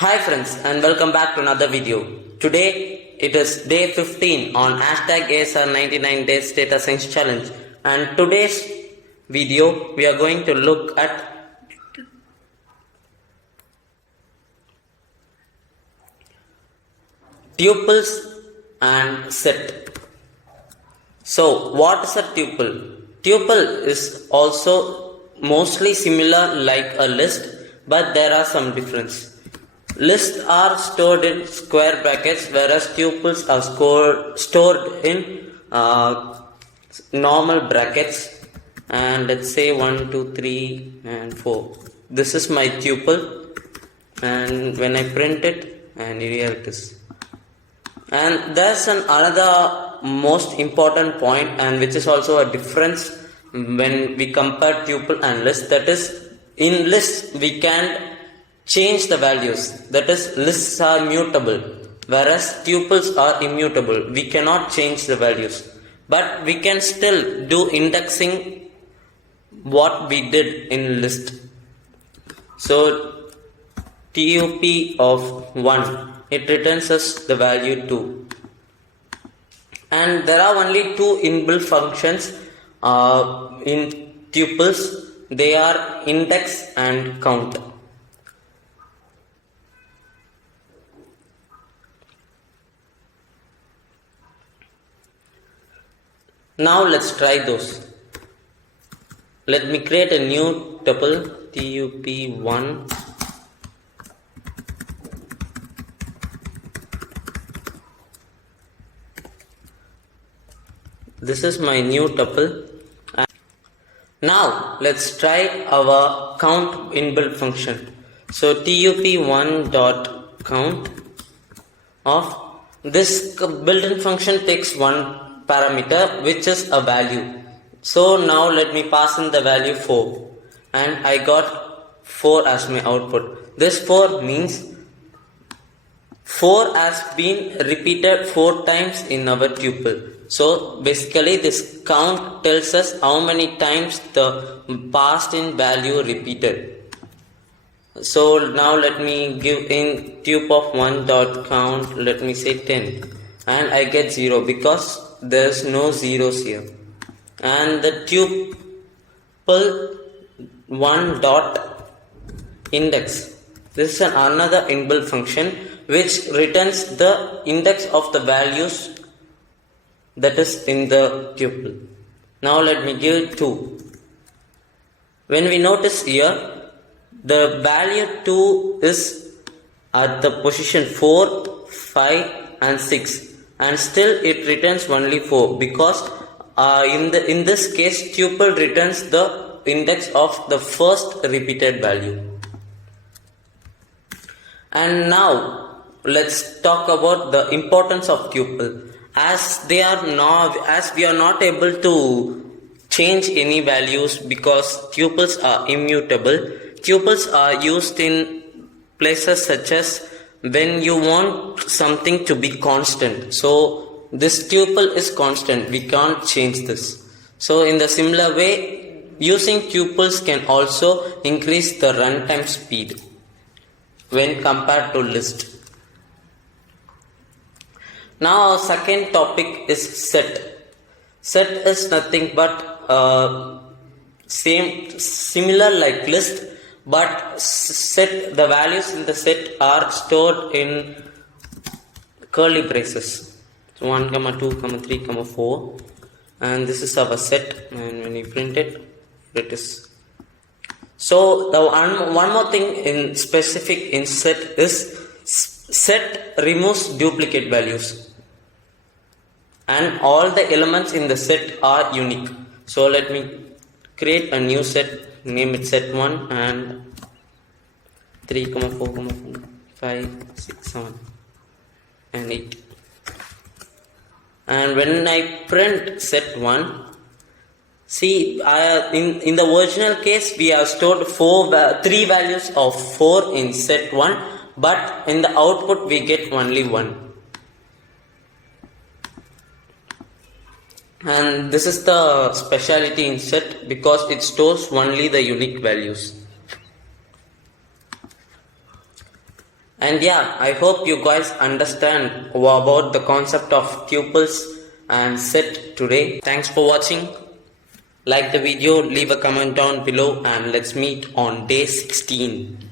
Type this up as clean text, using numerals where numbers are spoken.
Hi friends and welcome back to another video. Today it is day 15 on hashtag ASR 99 days data science challenge, and today's video we are going to look at tuples and set. So what is a tuple? Tuple is also mostly similar like a list, but there are some difference. Lists are stored in square brackets, whereas tuples are stored in normal brackets. And let's say 1, 2, 3 and 4. This is my tuple, and when I print it, and here it is. And there's another most important point, and which is also a difference when we compare tuple and list. That is, in lists we can change the values. That is, lists are mutable, whereas tuples are immutable. We cannot change the values, but we can still do indexing what we did in list. So tup of 1, it returns us the value 2, and there are only two inbuilt functions in tuples. They are index and count. Now let's try those. Let me create a new tuple, tup1. This is my new tuple. Now let's try our count inbuilt function. So tup1 dot count of this built-in function takes one parameter, which is a value. So now let me pass in the value 4, and I got 4 as my output. This 4 means 4 has been repeated 4 times in our tuple. So basically this count tells us how many times the passed in value repeated. So now let me give in tup of 1 dot count, let me say 10, and I get 0 because there's no zeros here. And the tuple 1 dot index, this is another inbuilt function which returns the index of the values that is in the tuple. Now let me give 2. When we notice here, the value 2 is at the position 4, 5 and 6, and still it returns only 4 because in this case tuple returns the index of the first repeated value. And now let's talk about the importance of tuple. As we are not able to change any values because tuples are immutable, tuples are used in places such as when you want something to be constant. So this tuple is constant, we can't change this. So in the similar way, using tuples can also increase the runtime speed when compared to list. Now our second topic is set. Set is nothing but similar like list, but set, the values in the set are stored in curly braces. So 1, 2, 3, 4, and this is our set, and when you print it, it is. So the one more thing in specific in set is set removes duplicate values, and all the elements in the set are unique. So let me create a new set, name it set1, and 3, 4, 5, 6, 7 and 8. And when I print set1, see, in the original case we have stored 3 values of 4 in set1, but in the output we get only 1. And this is the speciality in set because it stores only the unique values. And yeah, I hope you guys understand about the concept of tuples and set today. Thanks for watching. Like the video, leave a comment down below, and let's meet on day 16.